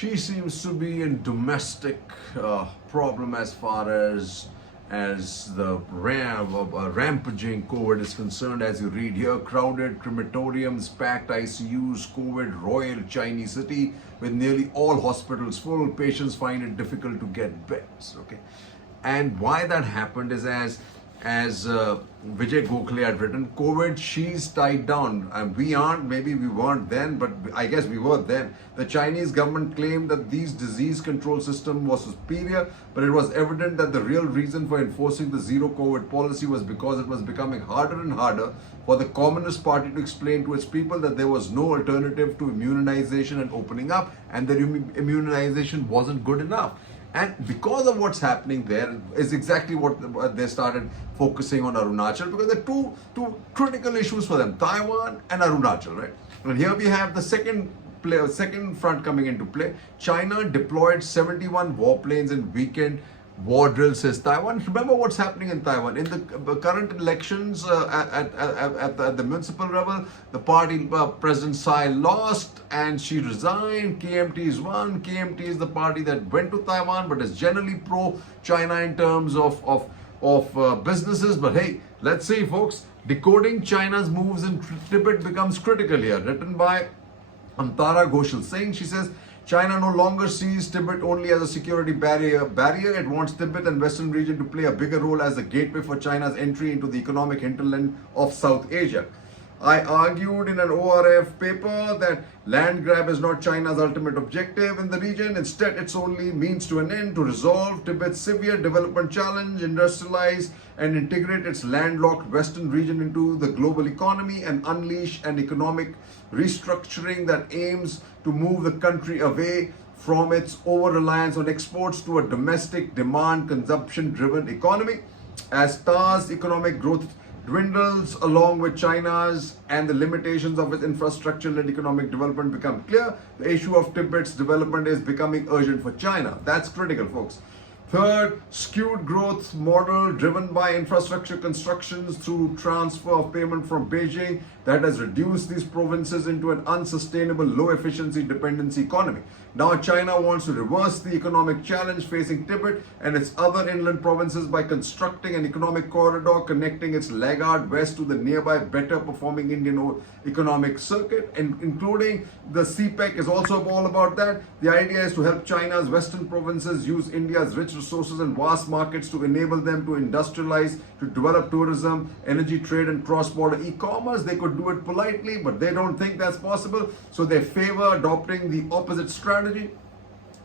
she seems to be in domestic problem as far as the rampaging COVID is concerned. As you read here, crowded crematoriums, packed ICUs, COVID royal Chinese city with nearly all hospitals full. Patients find it difficult to get beds. Okay, and why that happened is as Vijay Gokhale had written, COVID, she's tied down. And we aren't, maybe we weren't then, but I guess we were then. The Chinese government claimed that these disease control system was superior, but it was evident that the real reason for enforcing the zero COVID policy was because it was becoming harder and harder for the Communist Party to explain to its people that there was no alternative to immunization and opening up, and that immunization wasn't good enough. And because of what's happening there is exactly what they started focusing on Arunachal, because there are two critical issues for them, Taiwan and Arunachal, right? And here we have the second front coming into play. China deployed 71 warplanes in weekend war drill, says Taiwan. Remember what's happening in Taiwan. In the current elections at the municipal level, the party President Tsai lost and she resigned. KMT is won. KMT is the party that went to Taiwan but is generally pro-China in terms of businesses. But hey, let's see, folks. Decoding China's moves in Tibet becomes critical here. Written by Amtara Ghoshal Singh. She says, China no longer sees Tibet only as a security barrier. It wants Tibet and Western region to play a bigger role as a gateway for China's entry into the economic hinterland of South Asia. I argued in an ORF paper that land grab is not China's ultimate objective in the region. Instead, it's only means to an end to resolve Tibet's severe development challenge, industrialize and integrate its landlocked western region into the global economy, and unleash an economic restructuring that aims to move the country away from its over-reliance on exports to a domestic demand consumption driven economy. As TA's economic growth dwindles along with China's and the limitations of its infrastructure-led economic development become clear, the issue of Tibet's development is becoming urgent for China. That's critical, folks. Third, skewed growth model driven by infrastructure constructions through transfer of payment from Beijing that has reduced these provinces into an unsustainable, low-efficiency dependency economy. Now China wants to reverse the economic challenge facing Tibet and its other inland provinces by constructing an economic corridor connecting its laggard west to the nearby better performing Indian economic circuit, and including the CPEC is also all about that. The idea is to help China's western provinces use India's rich resources and vast markets to enable them to industrialize, to develop tourism, energy trade and cross-border e-commerce. They could do it politely, but they don't think that's possible. So they favor adopting the opposite strategy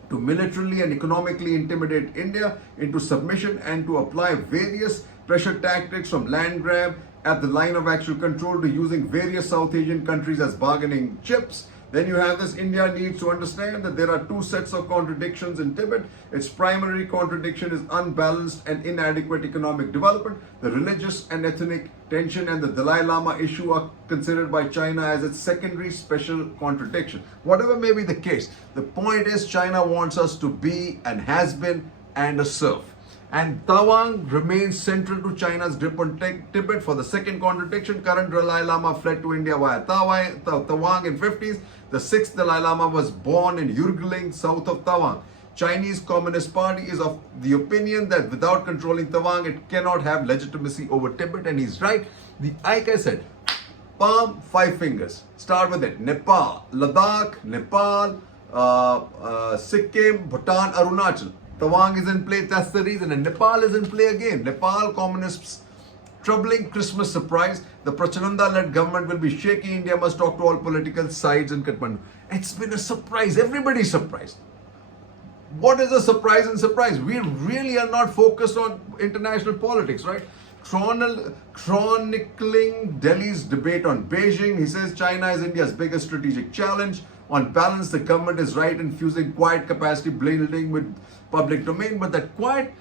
to militarily and economically intimidate India into submission and to apply various pressure tactics from land grab at the line of actual control to using various South Asian countries as bargaining chips. Then you have this, India needs to understand that there are two sets of contradictions in Tibet. Its primary contradiction is unbalanced and inadequate economic development. The religious and ethnic tension and the Dalai Lama issue are considered by China as its secondary special contradiction. Whatever may be the case, the point is China wants us to be and has been and a serf. And Taiwan remains central to China's grip on Tibet. For the second contradiction, current Dalai Lama fled to India via Taiwan in 50s. The sixth Dalai Lama was born in Yurgeling, south of Taiwan. Chinese Communist Party is of the opinion that without controlling Taiwan, it cannot have legitimacy over Tibet. And he's right. Like I said, palm, five fingers. Start with it. Nepal, Ladakh, Nepal, Sikkim, Bhutan, Arunachal. Tawang is in play, that's the reason. And Nepal is in play again. Nepal communists, troubling Christmas surprise. The Prachananda-led government will be shaky. India must talk to all political sides in Kathmandu. It's been a surprise. Everybody's surprised. What is a surprise in surprise? We really are not focused on international politics, right? Chronicling Delhi's debate on Beijing, he says China is India's biggest strategic challenge. On balance, the government is right in fusing quiet capacity building with public domain, but that quiet,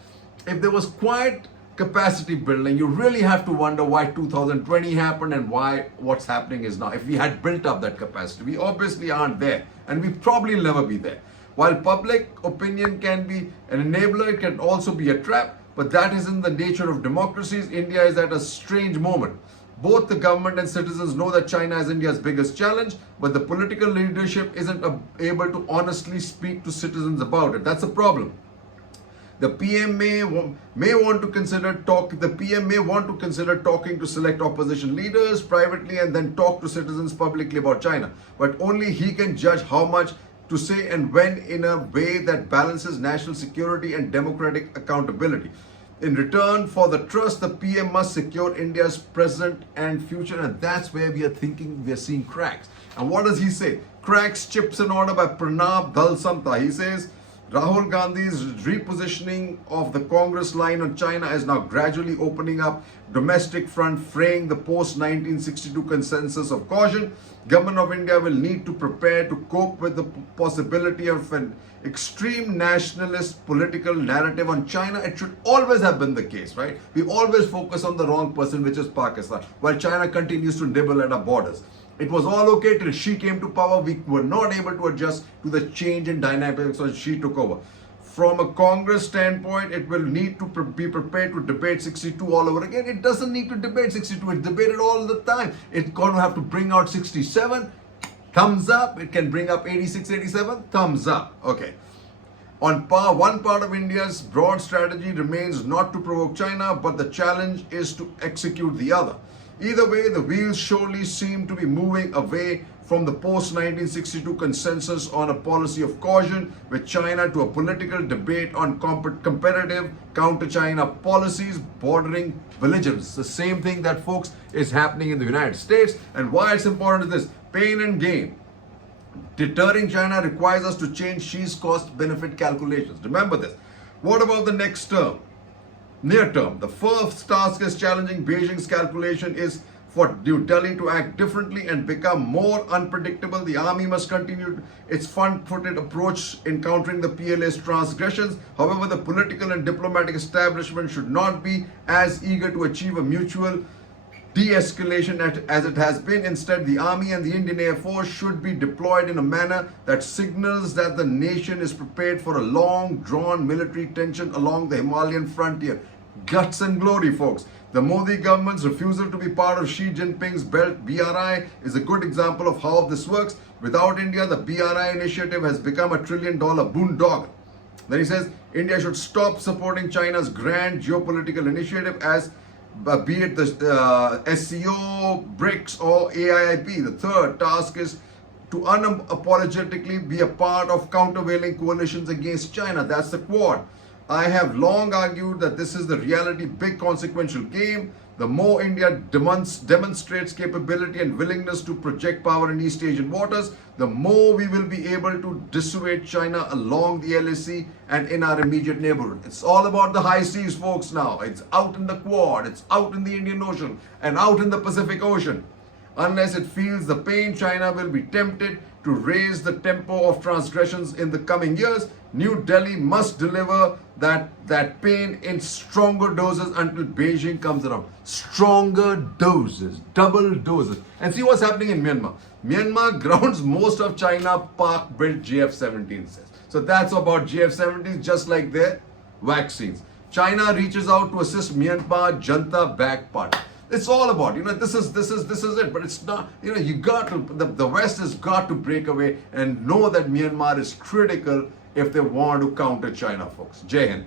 if there was quiet capacity building, you really have to wonder why 2020 happened and why what's happening is now. If we had built up that capacity, we obviously aren't there, and we probably never be there. While public opinion can be an enabler, it can also be a trap, but that isn't the nature of democracies. India is at a strange moment. Both the government and citizens know that China is India's biggest challenge, but the political leadership isn't able to honestly speak to citizens about it. That's a problem. The PM may want to consider talking to select opposition leaders privately and then talk to citizens publicly about China. But only he can judge how much to say and when in a way that balances national security and democratic accountability. In return for the trust, the PM must secure India's present and future, and that's where we are seeing cracks. And what does he say? Cracks, chips in order by Pranab Dalsamta. He says, Rahul Gandhi's repositioning of the Congress line on China is now gradually opening up domestic front, fraying the post-1962 consensus of caution. Government of India will need to prepare to cope with the possibility of an extreme nationalist political narrative on China. It should always have been the case, right? We always focus on the wrong person, which is Pakistan, while China continues to nibble at our borders. It was all okay till she came to power. We were not able to adjust to the change in dynamics when she took over. From a Congress standpoint, it will need to be prepared to debate 62 all over again. It doesn't need to debate 62. It's debated all the time. It's going to have to bring out 67. Thumbs up. It can bring up 86, 87. Thumbs up. Okay. One part of India's broad strategy remains not to provoke China, but the challenge is to execute the other. Either way, the wheels surely seem to be moving away from the post-1962 consensus on a policy of caution with China to a political debate on competitive counter-China policies bordering belligerence. The same thing that, folks, is happening in the United States. And why it's important is this: pain and gain. Deterring China requires us to change Xi's cost-benefit calculations. Remember this. What about the next term? Near term, the first task is challenging Beijing's calculation is for New Delhi to act differently and become more unpredictable. The army must continue its front-footed approach in countering the PLA's transgressions. However, the political and diplomatic establishment should not be as eager to achieve a mutual de-escalation as it has been. Instead, the army and the Indian Air Force should be deployed in a manner that signals that the nation is prepared for a long-drawn military tension along the Himalayan frontier. Guts and glory, folks. The Modi government's refusal to be part of Xi Jinping's Belt BRI is a good example of how this works. Without India, the BRI initiative has become a $1 trillion boondoggle. Then he says, India should stop supporting China's grand geopolitical initiative as be it the SCO, BRICS or AIIB. The third task is to unapologetically be a part of countervailing coalitions against China. That's the Quad. I have long argued that this is the reality, big consequential game. The more India demonstrates capability and willingness to project power in East Asian waters, the more we will be able to dissuade China along the LAC and in our immediate neighborhood. It's all about the high seas, folks, now. It's out in the Quad, it's out in the Indian Ocean, and out in the Pacific Ocean. Unless it feels the pain, China will be tempted to raise the tempo of transgressions in the coming years. New Delhi must deliver that pain in stronger doses until Beijing comes around. Stronger doses, double doses. And see what's happening in Myanmar. Myanmar grounds most of China Pak-built GF-17s. So that's about GF-17s, just like their vaccines. China reaches out to assist Myanmar Janta back party. It's all about, this is it, but it's not, you got to, the West has got to break away and know that Myanmar is critical if they want to counter China, folks. Jai Hind.